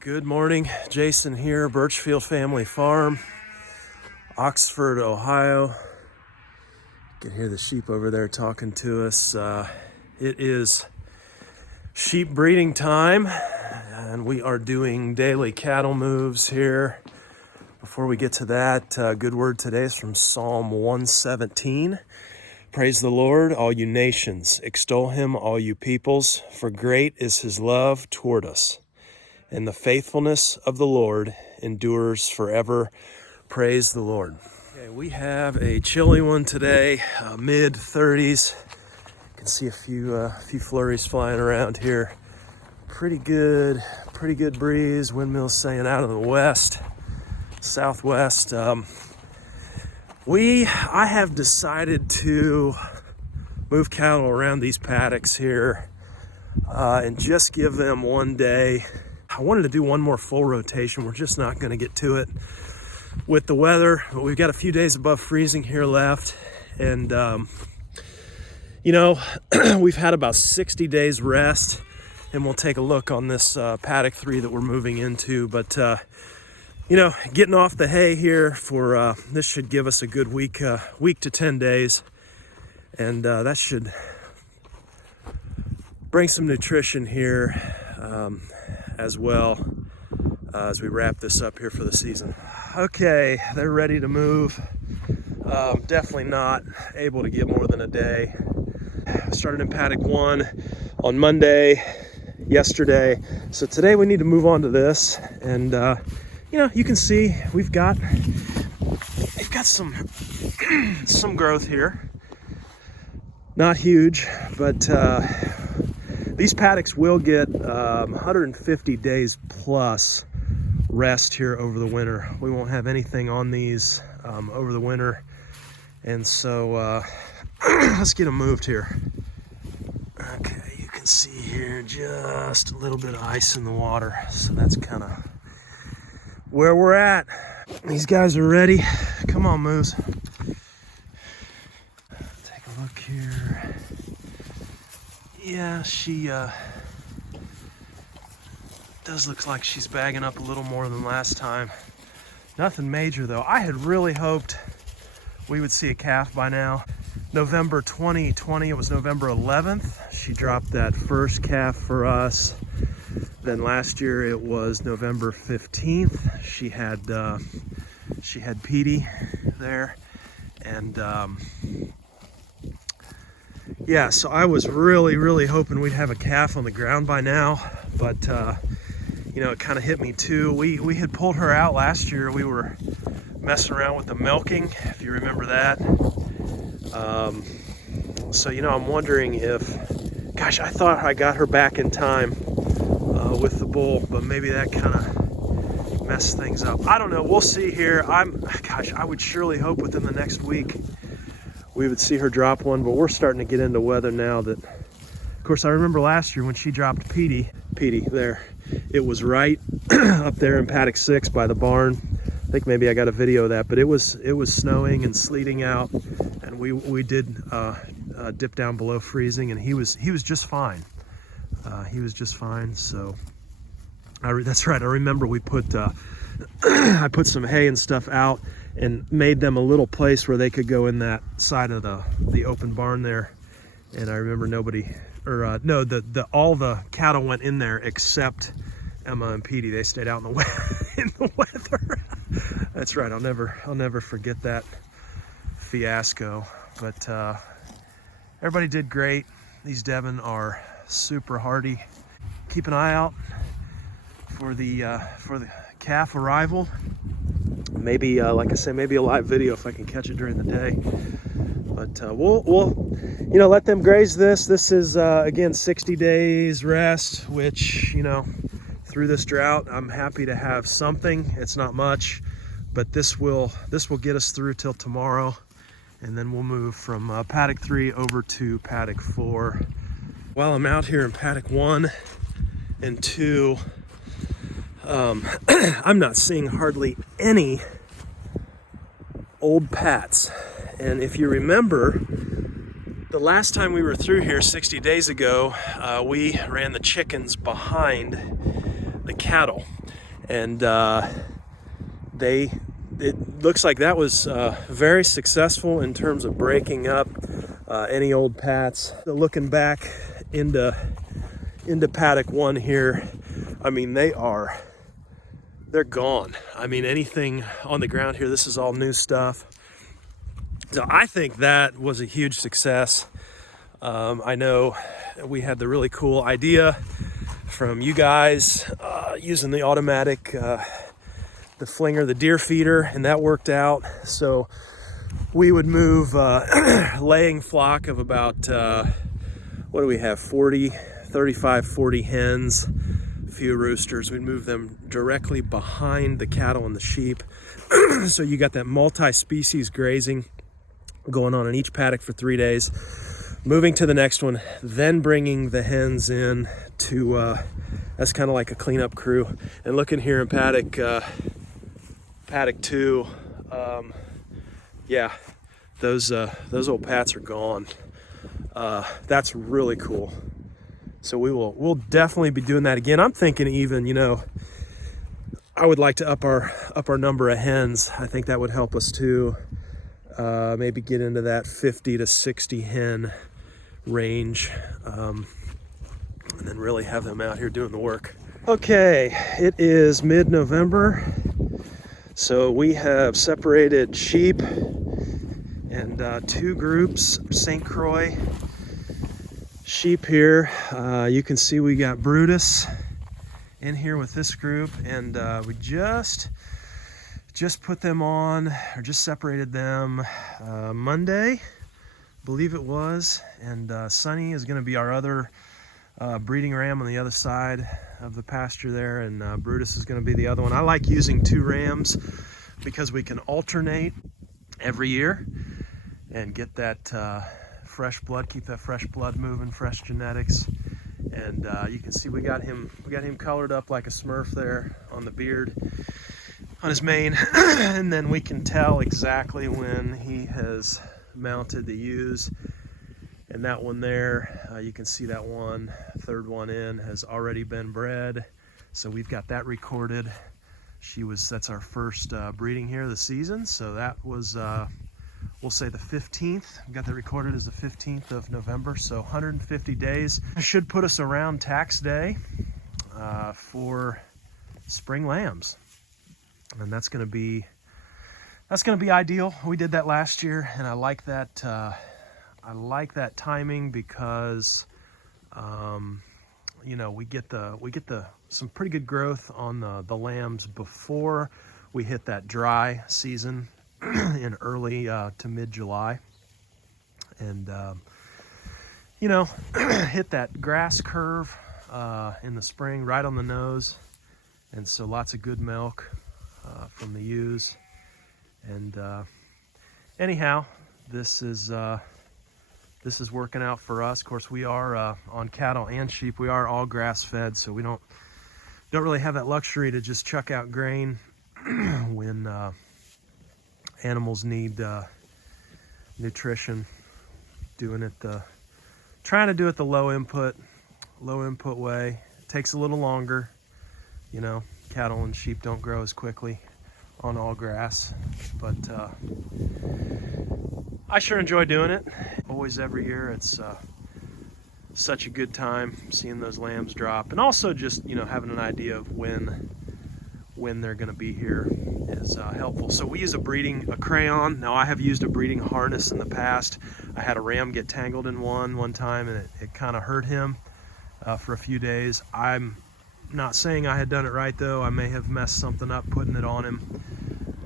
Good morning, Jason here, Birchfield Family Farm, Oxford, Ohio. You can hear the sheep over there talking to us. It is sheep breeding time, and we are doing daily cattle moves here. Before we get to that, good word today is from Psalm 117. Praise the Lord, all you nations. Extol him, all you peoples, for great is his love toward us. And the faithfulness of the Lord endures forever. Praise the Lord. Okay, we have a chilly one today, mid 30s. You can see a few flurries flying around here. Pretty good breeze. Windmills saying out of the west, southwest. I have decided to move cattle around these paddocks here and just give them one day. I wanted to do one more full rotation. We're just not going to get to it with the weather, but we've got a few days above freezing here left. And, we've had about 60 days rest, and we'll take a look on this paddock 3 that we're moving into. But, getting off the hay here for this should give us a good week to 10 days. And that should bring some nutrition here as well as we wrap this up here for the season. Okay, they're ready to move. Definitely not able to get more than a day. Started in paddock 1 on Monday, yesterday. So today we need to move on to this. And, you can see we've got some growth here. Not huge, but these paddocks will get 150 days plus rest here over the winter. We won't have anything on these over the winter. And so let's get them moved here. Okay, you can see here just a little bit of ice in the water. So that's kind of where we're at. These guys are ready. Come on, Moose. Take a look here. Yeah, she does look like she's bagging up a little more than last time. Nothing major though. I had really hoped we would see a calf by now. November 2020, it was November 11th. She dropped that first calf for us. Then last year it was November 15th. She had Petey there, and yeah, so I was really hoping we'd have a calf on the ground by now, but it kind of hit me too. We had pulled her out last year. We were messing around with the milking, if you remember that. So I'm wondering if, gosh, I thought I got her back in time with the bull, but maybe that kind of messed things up. I don't know. We'll see here. I would surely hope within the next week we would see her drop one, but we're starting to get into weather now that, of course, I remember last year when she dropped Petey there. It was right up there in paddock 6 by the barn. I think maybe I got a video of that, but it was snowing and sleeting out, and we did dip down below freezing, and he was just fine. He was just fine. So that's right. I remember we put I put some hay and stuff out and made them a little place where they could go in that side of the open barn there. And I remember all the cattle went in there except Emma and Petey. They stayed out in the weather. That's right. I'll never forget that fiasco. But everybody did great. These Devon are super hardy. Keep an eye out for the calf arrival. Maybe, like I say, maybe a live video if I can catch it during the day. But we'll let them graze this. This is again 60 days rest, which through this drought I'm happy to have something. It's not much, but this will get us through till tomorrow, and then we'll move from paddock 3 over to paddock 4. While I'm out here in paddock 1 and 2, I'm not seeing hardly any old pats. And if you remember, the last time we were through here 60 days ago, we ran the chickens behind the cattle. And it looks like that was very successful in terms of breaking up any old pats. So looking back into paddock 1 here, I mean, they're gone. I mean, anything on the ground here, this is all new stuff. So I think that was a huge success. I know we had the really cool idea from you guys using the automatic, the flinger, the deer feeder, and that worked out. So we would move laying flock of about, what do we have, 35, 40 hens, a few roosters. We'd move them directly behind the cattle and the sheep. So you got that multi-species grazing going on in each paddock for 3 days, moving to the next one, then bringing the hens in to, that's kind of like a cleanup crew. And looking here in paddock 2, yeah, those old pats are gone. That's really cool. So we'll definitely be doing that again. I'm thinking even, you know, I would like to up our number of hens. I think that would help us too. Maybe get into that 50 to 60 hen range, and then really have them out here doing the work. Okay, it is mid-November, so we have separated sheep and 2 groups, St. Croix sheep here. You can see we got Brutus in here with this group, and we just put them on, or just separated them Monday, believe it was. And Sunny is going to be our other breeding ram on the other side of the pasture there, and Brutus is going to be the other one. I like using 2 rams because we can alternate every year and get that fresh blood, keep that fresh blood moving, fresh genetics. And you can see we got him colored up like a Smurf there on the beard, on his mane. And then we can tell exactly when he has mounted the ewes. And that one there, you can see that one, 3rd one in, has already been bred. So we've got that recorded. That's our first breeding here of the season. So that was, we'll say the 15th. We got that recorded as the 15th of November. So 150 days. Should put us around tax day for spring lambs. And that's going to be ideal. We did that last year, and I like that. I like that timing because, you know, we get some pretty good growth on the lambs before we hit that dry season in early to mid-July, and you know, hit that grass curve in the spring, right on the nose, and so lots of good milk from the ewes. And anyhow, this is working out for us. Of course, we are on cattle and sheep. We are all grass fed, so we don't really have that luxury to just chuck out grain when animals need nutrition. Trying to do it the low input way. It takes a little longer. You know, cattle and sheep don't grow as quickly on all grass, but I sure enjoy doing it. Always, every year. It's such a good time seeing those lambs drop, and also just, you know, having an idea of when they're going to be here is helpful. So we use a crayon. Now, I have used a breeding harness in the past. I had a ram get tangled in one time, and it kind of hurt him for a few days. I'm not saying I had done it right, though. I may have messed something up putting it on him.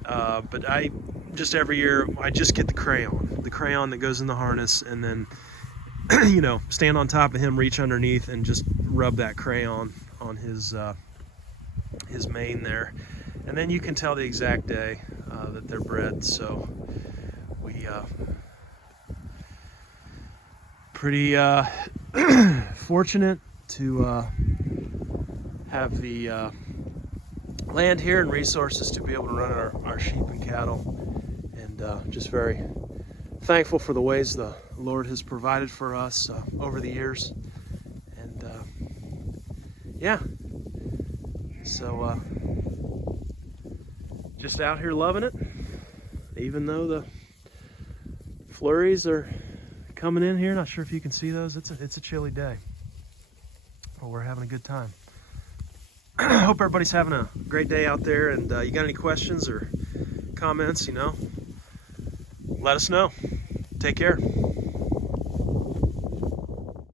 But every year, I just get the crayon that goes in the harness, and then, you know, stand on top of him, reach underneath, and just rub that crayon on his mane there. And then you can tell the exact day that they're bred. So we pretty fortunate to have the land here and resources to be able to run our sheep and cattle, and just very thankful for the ways the Lord has provided for us over the years. And yeah, So just out here loving it, even though the flurries are coming in here. Not sure if you can see those. It's a chilly day, but we're having a good time. Hope everybody's having a great day out there, and you got any questions or comments, let us know. Take care.